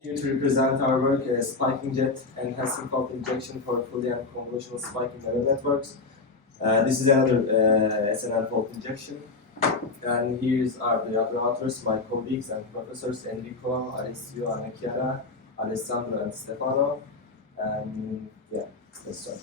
Here to represent our work, Spikingjet, enhancing fault injection for fully and convolutional spiking neural networks. This is another SNL fault injection. And here's are the other authors, my colleagues and professors Enrico, Alessio, Ana Chiara, Alessandro, and Stefano. And yeah, let's start.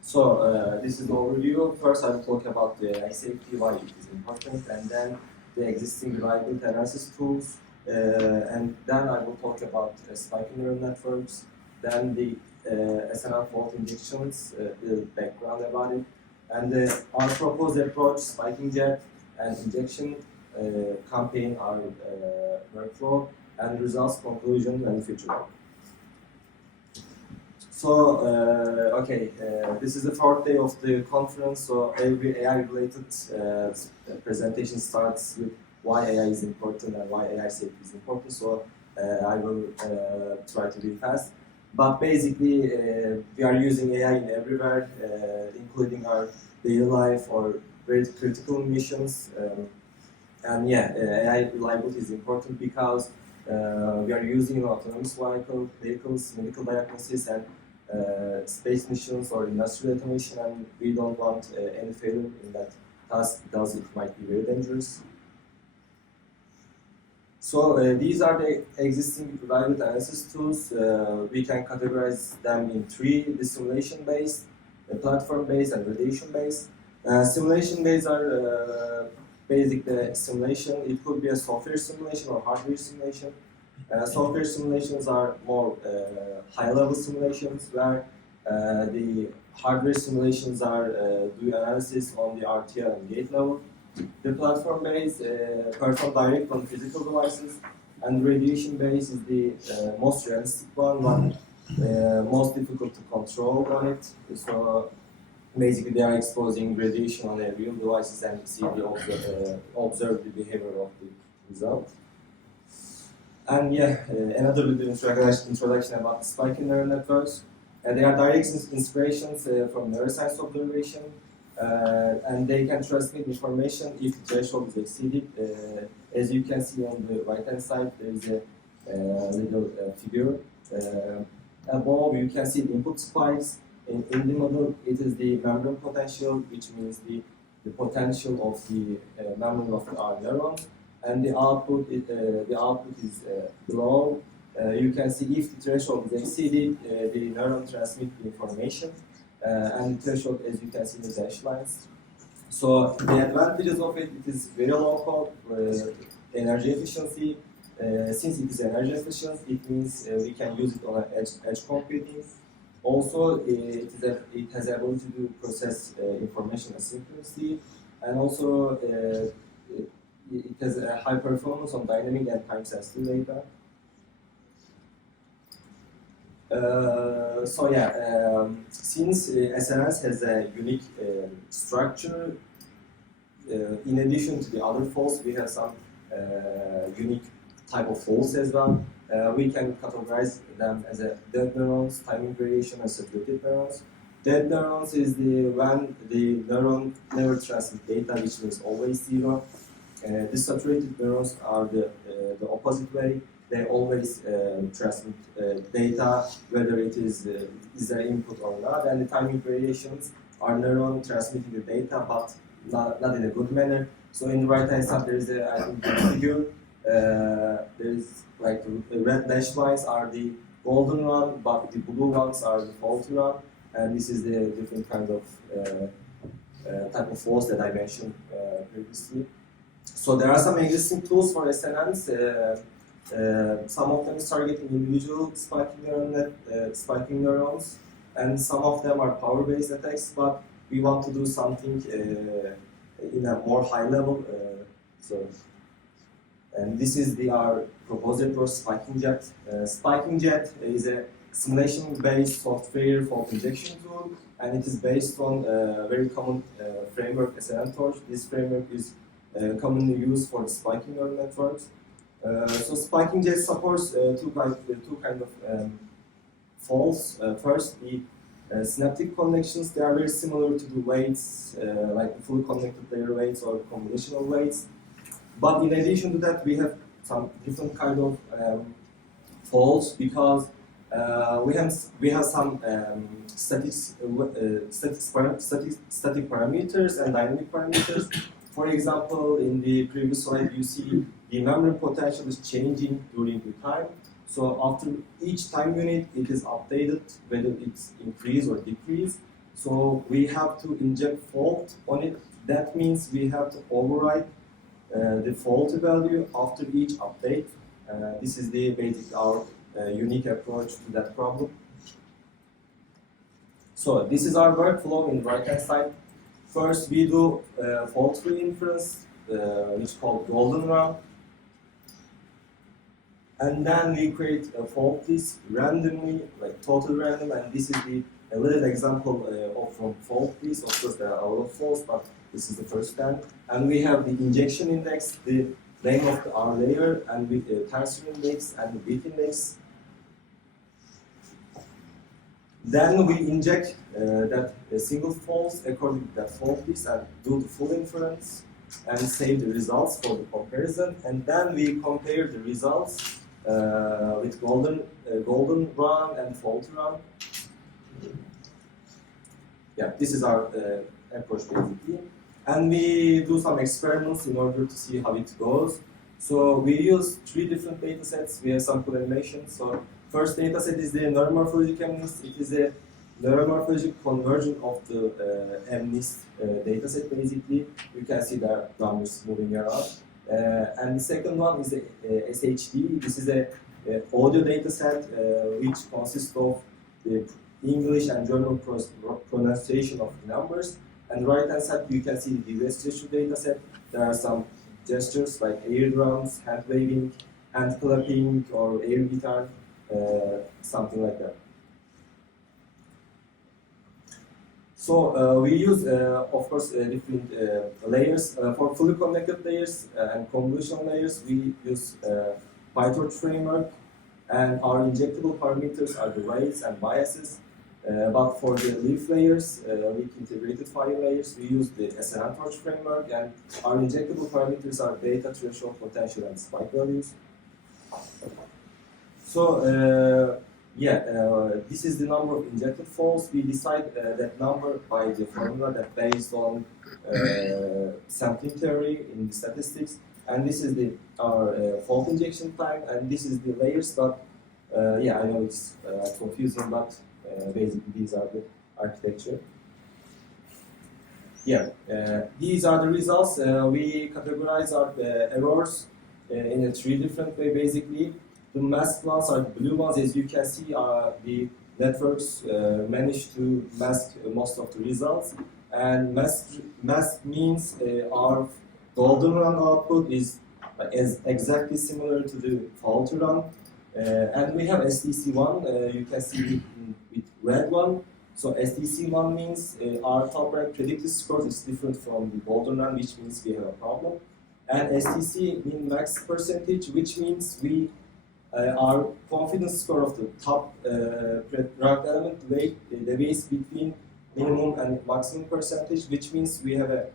So this is the overview. First, I will talk about the safety, why it is important, and then the existing reliability analysis tools. And then I will talk about spiking neural networks, then the SNL fault injections, the background about it, and our proposed approach, Spikingjet and injection campaign, our workflow, and results, conclusion, and future work. So, this is the fourth day of the conference, so every AI-related presentation starts with why AI is important and why AI safety is important, so I will try to be fast. But basically, we are using AI in everywhere, including our daily life or very critical missions. And yeah, AI reliability is important because we are using autonomous vehicles, medical diagnosis, and space missions or industrial automation, and we don't want any failure in that task because it might be very dangerous. So these are the existing reliability analysis tools. We can categorize them in three: the simulation-based, the platform-based, and validation-based. Simulation-based are basic simulation. It could be a software simulation or hardware simulation. Software simulations are more high-level simulations, where the hardware simulations are do analysis on the RTL and gate level. The platform-based perform direct on physical devices, and radiation-based is the most realistic one, most difficult to control on it. So basically, they are exposing radiation on real devices and see the observe the behavior of the result. And yeah, another little introduction about spiking neural networks. They are direct inspirations from neuroscience observation, and they can transmit information if the threshold is exceeded. As you can see on the right-hand side, there is a little figure. Above, you can see the input spikes. In the middle, it is the membrane potential, which means the potential of the membrane of our neuron. And the output is below. You can see if the threshold is exceeded, the neuron transmits the information, and the threshold, as you can see, in the dashed lines. So the advantages of it is very low cost, energy efficiency. Since it is energy efficient, it means we can use it on edge computing. Also, it has the ability to process information asynchronously, and also it has a high performance on dynamic and time-sensitive data. Since SNS has a unique structure, in addition to the other faults, we have some unique type of faults as well. We can categorize them as a dead neurons, timing variation, and saturated neurons. Dead neurons is when the neuron never transmits data, which means always zero. The saturated neurons are the opposite way. They always transmit data, whether it is there input or not. And the timing variations are neuron transmitting the data, but not in a good manner. So in the right-hand side, there is a figure. There is like the red dashed lines are the golden run, but the blue ones are the faulty run. And this is the different kind of type of faults that I mentioned previously. So there are some existing tools for SNNs. Some of them is targeting individual spiking neurons, and some of them are power-based attacks. But we want to do something in a more high level. And this is our proposed approach, Spikingjet. Spikingjet is a simulation-based software fault injection tool, and it is based on a very common framework, SNN torch. This framework is commonly used for spiking neural networks. So Spikingjet supports two kind of faults. First, the synaptic connections. They are very similar to the weights, like the fully connected layer weights or convolutional weights. But in addition to that, we have some different kind of faults because we have some static parameters and dynamic parameters. For example, in the previous slide, you see the memory potential is changing during the time. So after each time unit, it is updated whether it's increase or decrease. So we have to inject fault on it. That means we have to override the fault value after each update. This is the basic our unique approach to that problem. So this is our workflow in the right-hand side. First, we do fault-free inference, which is called golden run. And then we create a fault list randomly, like total random, and this is a little example from fault list. Of course, there are a lot of faults, but this is the first step. And we have the injection index, the name of our layer, and with the tensor index and the bit index. Then we inject that single fault according to that fault list and do the full inference and save the results for the comparison. And then we compare the results with golden run and faulty run. Yeah, this is our approach basically. And we do some experiments in order to see how it goes. So we use 3 different data sets. We have some correlations. So first data set is the neuromorphologic MNIST. It is a neuromorphologic conversion of the MNIST data set basically. You can see the numbers moving around. And the second one is the SHD. This is a audio data set which consists of the English and German pronunciation of the numbers. And right hand side you can see the device gesture data set. There are some gestures like air drums, hand waving, hand clapping, or air guitar, something like that. So we use, of course, different layers. For fully connected layers and convolutional layers, we use PyTorch framework, and our injectable parameters are the weights and biases. But for the leaf layers, leaf integrated file layers, we use the SNN-Torch framework, and our injectable parameters are data, threshold, potential, and spike values. So, this is the number of injected faults. We decide that number by the formula that based on sampling theory in the statistics. And this is our fault injection time, and this is the layers. But yeah, I know it's confusing, but basically these are the architecture. Yeah, these are the results. We categorize our errors in a 3 different way basically. The masked ones are the blue ones. As you can see, the networks managed to mask most of the results. And mask means our golden run output is exactly similar to the faulty run. And we have SDC1. You can see with red one. So SDC1 means our top rank predicted score is different from the golden run, which means we have a problem. And SDC means max percentage, which means we our confidence score of the top ranked element the weighs between minimum and maximum percentage, which means we have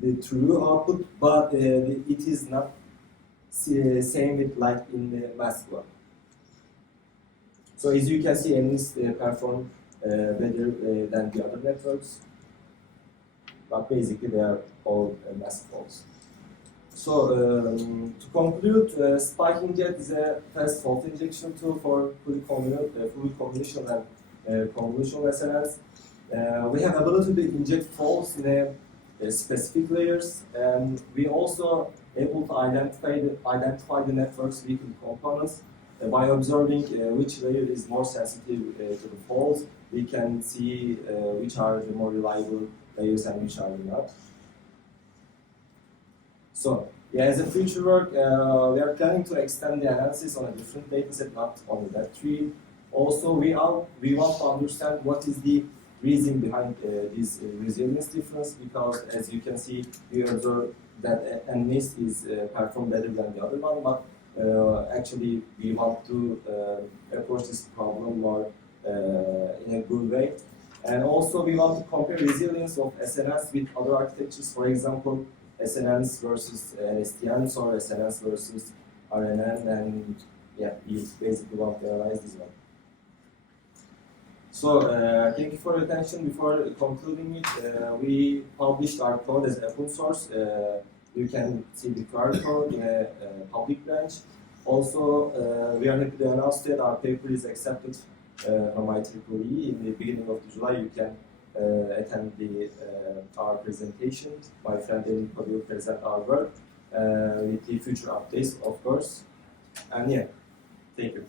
the true output, but it is not same with like in the masked one. So as you can see, MNIST perform better than the other networks, but basically they are all masked faults. So to conclude, Spikingjet is a fast fault injection tool for fully convolutional and convolutional SNNs. We have ability to inject faults in specific layers, and we also able to identify the network's weak components by observing which layer is more sensitive to the faults. We can see which are the more reliable layers and which are not. So, yeah, as a future work, we are planning to extend the analysis on a different data set, not only that tree. Also, we want to understand what is the reason behind this resilience difference, because as you can see, we observe that MNIST is perform better than the other one, but actually we want to approach this problem more in a good way. And also we want to compare resilience of SNNs with other architectures. For example, SNNs versus STNs or SNNs versus RNN, and yeah, you basically want to analyze this one. So thank you for your attention. Before concluding it, we published our code as open source. You can see the QR code in a public branch. Also, we are happy to announce that our paper is accepted from IEEE. In the beginning of July, you can attend our presentation. My friend Enrico will present our work with the future updates, of course. And yeah, thank you.